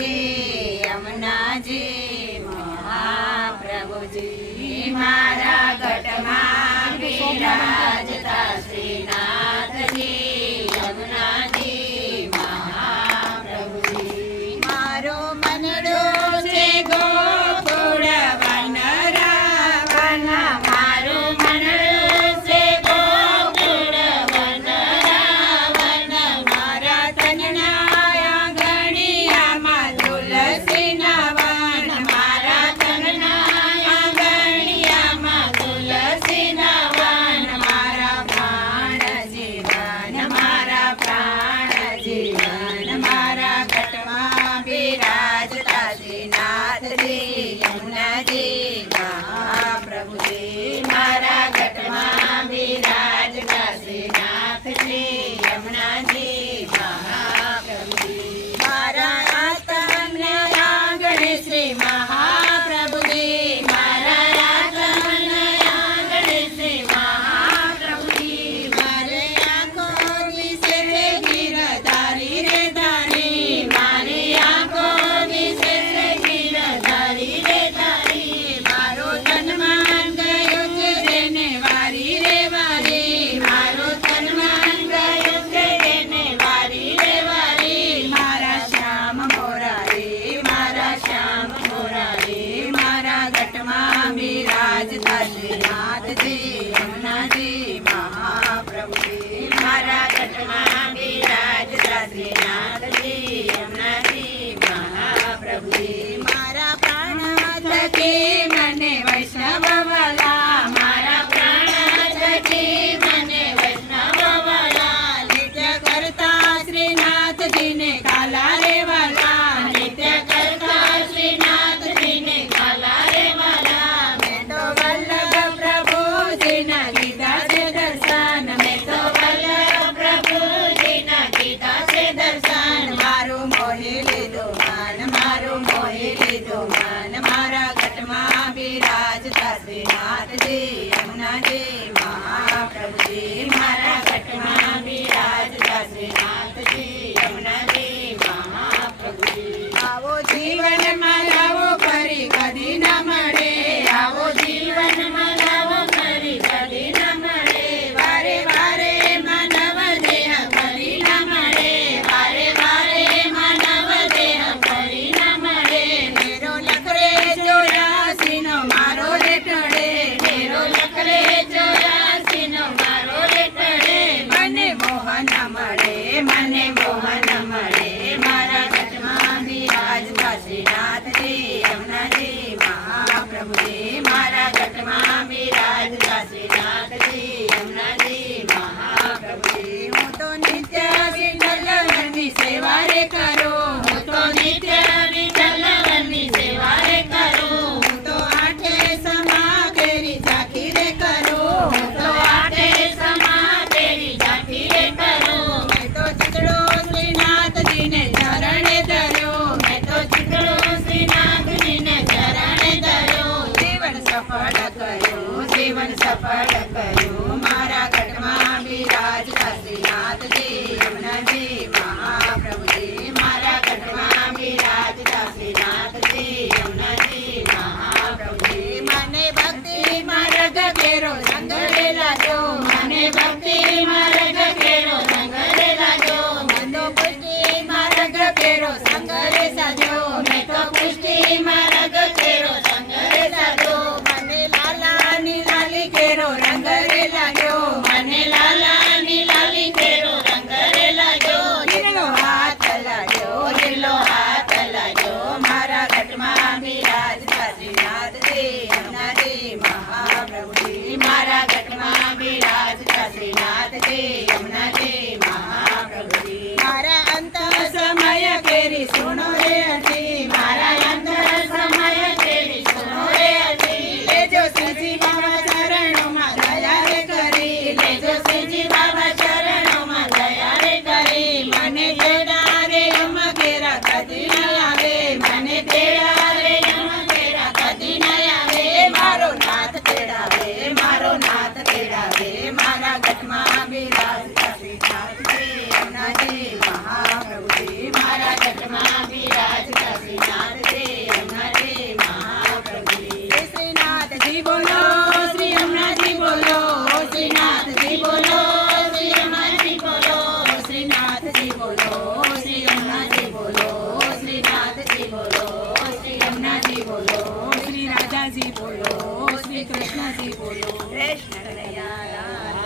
યમુનાજી યમુનાજી મહાપ્રભુજી મારા ઘટમાં બિરાજતા શ્રીનાથજી યમુનાજી મહાપ્રભુજી મારો મનડો છે ગોકુળ વનરાવન મારું મનડું છે ગોકુળ વનરાવન મારા તનના આંગણિયામાં તુલસીના વન મારા તનના આંગણિયામાં તુલસીના વન મારા પ્રાણ જીવન મારા પ્રાણ જીવન મારા ઘટમાં બિરાજતા શ્રીનાથજી યમુનાજી મહાપ્રભુજી મારા ઘટમાં બિરાજતા શ્રીનાથજી યમુનાજી મહાપ્રભુજી મારા આતમને આંગણે શ્રી મહાપ્રભુજી મારા આતમને આંગણે શ્રી મહાપ્રભુજી મારે આંખો વિશે ગીરધારી રે ધારી મારી આંખો વિશે ગીરધારી રે ધારી મારો તનમાન ગયું છે તેને વારી રે વારી મારો તનમાન ગયું છે તેને વારી રે વારી મારા શ્યામ મોરારી મારા શ્યામ મોરારી મારા ઘટમાં બિરાજતા શ્રીનાથજી યમુનાજી મહાપ્રભુજી મારા ઘટમાં બિરાજતા શ્રીનાથજી યમુનાજી મહાપ્રભુજી મારા પ્રાણ થકી મને વૈષ્ણવ વાલા મારા પ્રાણ થકી મને વૈષ્ણવ વાલા નિત્ય કરતા શ્રીનાથજીને કાલા રે વાલા નિત્ય કરતા શ્રીનાથજીને કાલા રે વાલા મેં તો વલ્લભ પ્રભુજીના લીધા છે દર્શન મેં તો વલ્લભ પ્રભુજીના લીધા છે દર્શન મારું મોહી લીધું મન મારું મોહી લીધું મન મારા ઘટમાં બિરાજતા શ્રીનાથજી યમુનાજી મહાપ્રભુજી મારા ઘટમાં બિરાજતા શ્રીનાથજી યમુનાજી મહાપ્રભુજી આવો જીવનમાં લાવો ફરી કદી ન મળે આવો જીવનમાં લાવો ફરી કદી ન મળે વારે વારે માનવ દેહ ફરી ન મળે વારે વારે માનવ દેહ ફરી ન મળે મેરો લખરે 84 નો મારો રેટડે મેરો લખરે 84 નો મારો રેટડે મને મોહન મળે મને મોહન મળે મારા ઘટમાં બિરાજતા શ્રીનાથજી યમુનાજી મહાપ્રભુજી મારા ઘટમાં બિરાજતા શ્રીનાથજી યમુનાજી મહાપ્રભુજી હું તો નિત્ય વિઠ્ઠલની સેવા રે કરું હું તો નિત્ય વિઠ્ઠલની સેવા રે કરું હું તો આઠે સમા કેરી ઝાંખી રે કરું હું તો આઠે સમા કેરી ઝાંખી રે કરું મેં તો ચિતડો શ્રીનાથજીને ચરણે ધર્યો મેં તો ચિતડો શ્રીનાથજીને ચરણે ધર્યો જીવન સફળ કર્યું જીવન સફળ કર્યું મારા ઘટમાં બિરાજતા શ્રીનાથજી યમુનાજી મહાપ્રભુજી મારા ઘટમાં બિરાજતા શ્રીનાથજી યમુનાજી મહાપ્રભુજી મને ભક્તિ માર્ગ કેરો સંગ રે લાજો મને ભક્તિ માર્ગ કેરો સંગ રે લાજો મેં તો પુષ્ટિ માર્ગ કેરો સંગ રે સાજો મેં તો પુષ્ટિ માર્ગ કેરો સંગ રે સાજો મને લાલાની લાલી કેરો રંગ રે લાજો મને લાલાની લાલી કેરો રંગ રે લાજો લીલો હાથ લાજો મારા ઘટમાં બિરાજતા શ્રીનાથજી યમુનાજી મહાપ્રભુજી મારા ઘટમાં બિરાજતા શ્રીનાથજી યમુનાજી મહાપ્રભુજી મારા અંત સમય કેરી સુનો રે અજી મારા અંત સમય કેરી સુનો રે અજી લેજો શ્રીજી બાબા ચરણોમાં દયા રે કરી લેજો શ્રીજી બાબા ચરણોમાં દયા રે કરી મને તેડા રે યમ કેરા કદી ન આવે મને તેડા રે યમ કેરા કદી ન આવે મારો નાથ તેડાવે મારો નાથ તેડાવે મારા ઘટમાં બિરાજતા શ્રીનાથજી યમુનાજી મહાપ્રભુજી મારા ઘટમાં બિરાજતા કૃષ્ણજી બોલો, શ્રી કૃષ્ણજી બોલો. કૃષ્ણ કનૈયા લાલ